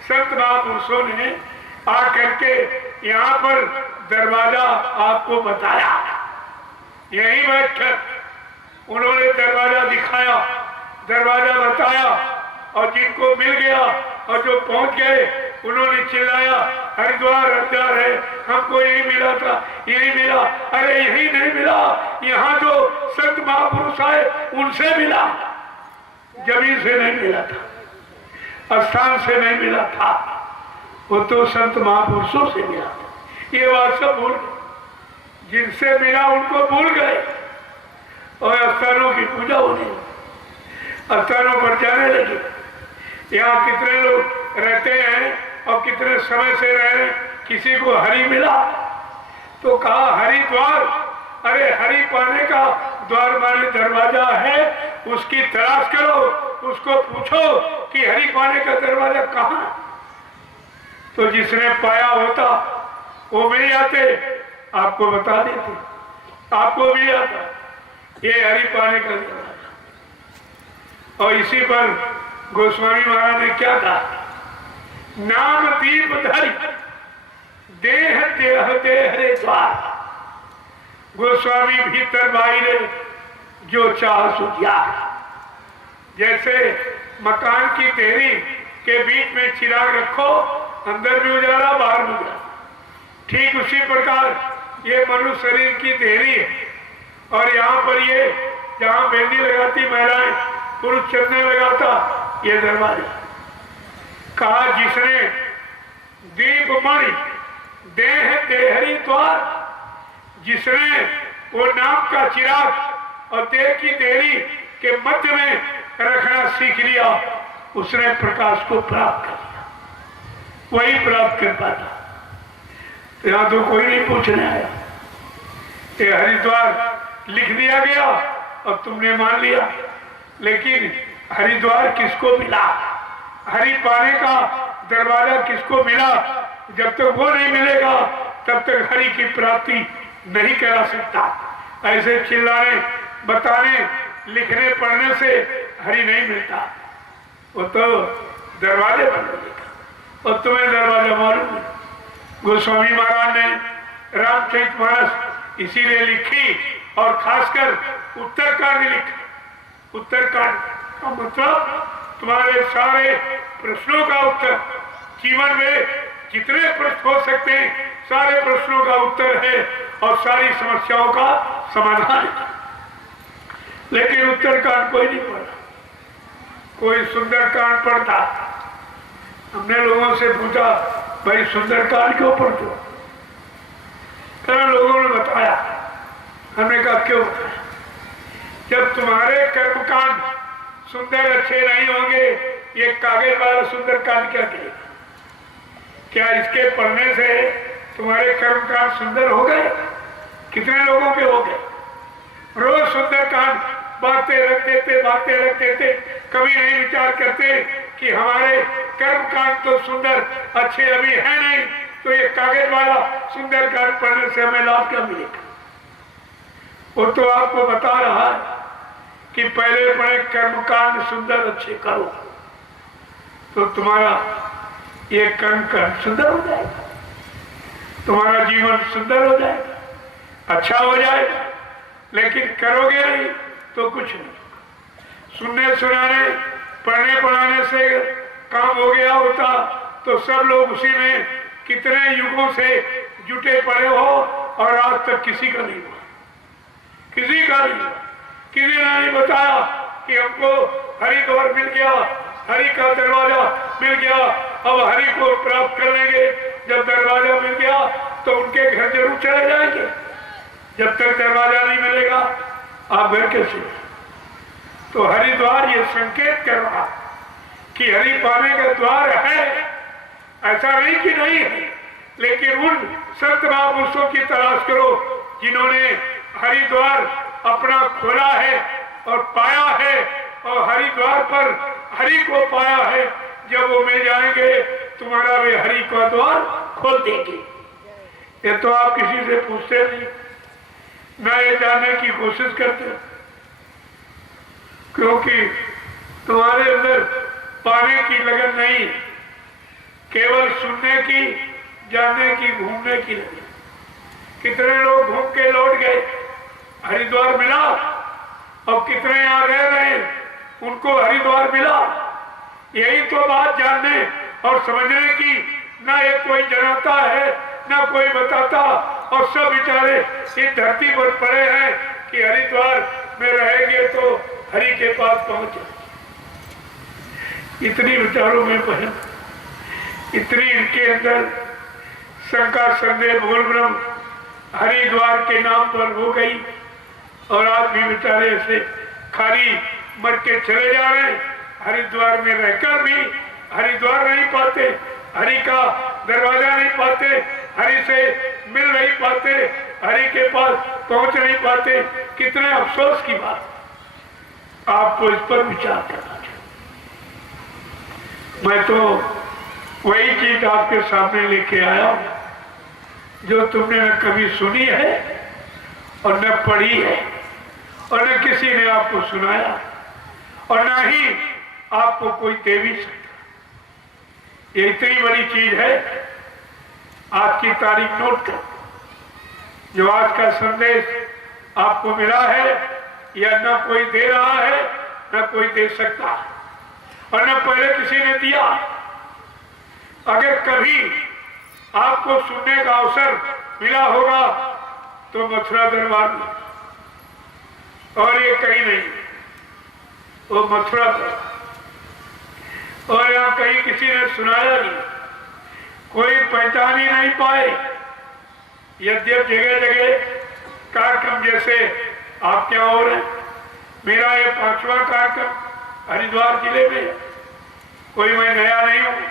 संत महापुरुषों ने आकर के यहाँ पर दरवाजा आपको बताया। यही बैठकर उन्होंने दरवाजा दिखाया, दरवाजा बताया, और जिनको मिल गया और जो पहुंच गए उन्होंने चिल्लाया, हरिद्वार हरिद्वार है, हमको यही मिला था, यही मिला। अरे यही नहीं मिला, यहाँ जो संत महापुरुष आए उनसे मिला। जमीन से नहीं मिला था, स्थान से नहीं मिला था, वो तो संत महापुरुषों से मिला था। ये बात सब भूल गए। जिनसे मिला उनको भूल गए और स्थानों की पूजा होने लगी, स्थानों पर जाने लगे। यहाँ कितने लोग रहते हैं और कितने समय से रह रहे, किसी को हरि मिला तो कहा हरिद्वार। अरे हरि पाने का द्वार माने दरवाजा है, उसकी तलाश करो, उसको पूछो कि हरि पाने का दरवाजा कहाँ। तो जिसने पाया होता वो मिल जाते, आपको बता देते, आपको मिल जाता ये हरि पाने का दरवाजा। और इसी पर गोस्वामी महाराज ने क्या कहा, नाम दीप धरि देह देह देहरे द्वार। गोस्वामी भीतर बाहरे जो चाह सुधिया। जैसे मकान की देहरी के बीच में चिराग रखो, अंदर भी उजाला बाहर भी उजाला, ठीक उसी प्रकार ये मनुष्य शरीर की देहरी है। और यहाँ पर ये जहाँ मेहंदी लगाती महिलाएं, पुरुष चंदन लगाता, ये दरवाजा। कहा जिसने दीप मणि देह देहरी द्वार, जिसने वो नाम का चिराग और देह की देहरी के मध्य में रखना सीख लिया, उसने प्रकाश को प्राप्त कर लिया, वही प्राप्त कर पाता। तो यहां तो कोई नहीं पूछने आया, ये हरिद्वार लिख दिया गया और तुमने मान लिया। लेकिन हरिद्वार किसको मिला, हरि पाने का दरवाजा किसको मिला? जब तक वो नहीं मिलेगा तब तक हरि की प्राप्ति नहीं करा सकता। ऐसे चिल्लाने, बताने, लिखने पढ़ने से हरि नहीं मिलता, वो तो दरवाजे बन मिलेगा। और तुम्हें दरवाजा मालूम है, गोस्वामी महाराज ने रामचरितमानस इसीलिए लिखी, और खासकर उत्तरकांड लिखा। उत्तरकांड का मतलब तुम्हारे सारे प्रश्नों का उत्तर, जीवन में जितने प्रश्न हो सकते हैं सारे प्रश्नों का उत्तर है और सारी समस्याओं का समाधान है। लेकिन उत्तरकांड कोई नहीं पढ़ा, कोई सुंदरकांड पढ़ता। हमने लोगों से पूछा, भाई सुंदरकांड क्यों पढ़ते हो? कई लोगों ने बताया, हमने कहा क्यों बताया? जब तुम्हारे कर्मकांड सुंदर अच्छे नहीं होंगे, ये कागज वाला सुंदरकांड क्या करेगा? क्या इसके पढ़ने से तुम्हारे कर्मकांड सुंदर हो गए? कितने लोगों के हो गए? रोज सुंदरकांड बातें रख देते, कभी नहीं विचार करते कि हमारे कर्मकांड तो सुंदर अच्छे अभी है नहीं, तो ये कागज वाला सुंदरकांड पढ़ने से हमें लाभ क्या मिलेगा? वो तो आपको बता रहा है कि पहले पढ़े कर्मकांड सुंदर अच्छे करो, तो तुम्हारा ये कर्मकांड सुंदर हो जाएगा, तुम्हारा जीवन सुंदर हो जाएगा, अच्छा हो जाएगा। लेकिन करोगे नहीं तो कुछ नहीं। सुनने सुनाने, पढ़ने पढ़ाने से काम हो गया होता तो सब लोग उसी में कितने युगों से जुटे पड़े हो, और आज तक किसी का नहीं हुआ, किसी का नहीं हुआ। किसी ने नहीं बताया कि हमको हरिद्वार मिल गया, हरि का दरवाजा मिल गया, अब हरि को प्राप्त कर लेंगे। जब दरवाजा मिल गया तो उनके घर जरूर चले जाएंगे, जब तक दरवाजा नहीं मिलेगा आप घर कैसे? तो हरिद्वार ये संकेत कर रहा कि हरि पाने का द्वार है, ऐसा नहीं कि नहीं है। लेकिन उन संत महापुरुषों की तलाश करो जिन्होंने हरिद्वार अपना खोला है और पाया है, और हरिद्वार पर हरि को पाया है। जब वो मिल जाएंगे तुम्हारा वे हरि का द्वार खोल देंगे। ये तो आप किसी से पूछते नहीं, न ये जानने की कोशिश करते, क्योंकि तुम्हारे अंदर पाने की लगन नहीं, केवल सुनने की, जानने की, घूमने की लगन। कितने लोग घूम के लौट गए, हरिद्वार मिला, और कितने यहाँ रह रहे उनको हरिद्वार मिला। यही तो बात जानने और समझने की, ना ये कोई जनाता है ना कोई बताता, और सब बेचारे इस धरती पर पड़े हैं कि हरिद्वार में रहेंगे तो हरि के पास पहुंचे। इतनी विचारों में बहन, इतनी इनके अंदर शंका संदेह भूल भ्रम हरिद्वार के नाम पर हो गई, और आज भी बेचारे ऐसे खाली मर के चले जा रहे हैं। हरिद्वार में रहकर भी हरिद्वार नहीं पाते, हरि का दरवाजा नहीं पाते, हरि से मिल नहीं पाते, हरि के पास पहुंच नहीं पाते। कितने अफसोस की बात, आपको इस पर विचार करना चाहिए। मैं तो वही चीज आपके सामने लेके आया हूं जो तुमने न कभी सुनी है और न पढ़ी है, और न किसी ने आपको सुनाया, और न ही आपको कोई दे भी सकता। ये इतनी बड़ी चीज है। आज की तारीख नोट कर, जो आज का संदेश आपको मिला है, यह न कोई दे रहा है न कोई दे सकता, और न पहले किसी ने दिया। अगर कभी आपको सुनने का अवसर मिला होगा तो मथुरा दरबार में, और ये कहीं नहीं, वो मथुरा दरबार। और यहाँ कहीं किसी ने सुनाया नहीं, कोई पहचान ही नहीं पाए। यद्यप जगह जगह कार्यक्रम जैसे आप क्या हो रहे, मेरा ये 5वां कार्यक्रम हरिद्वार जिले में, कोई मैं गया नहीं हूँ।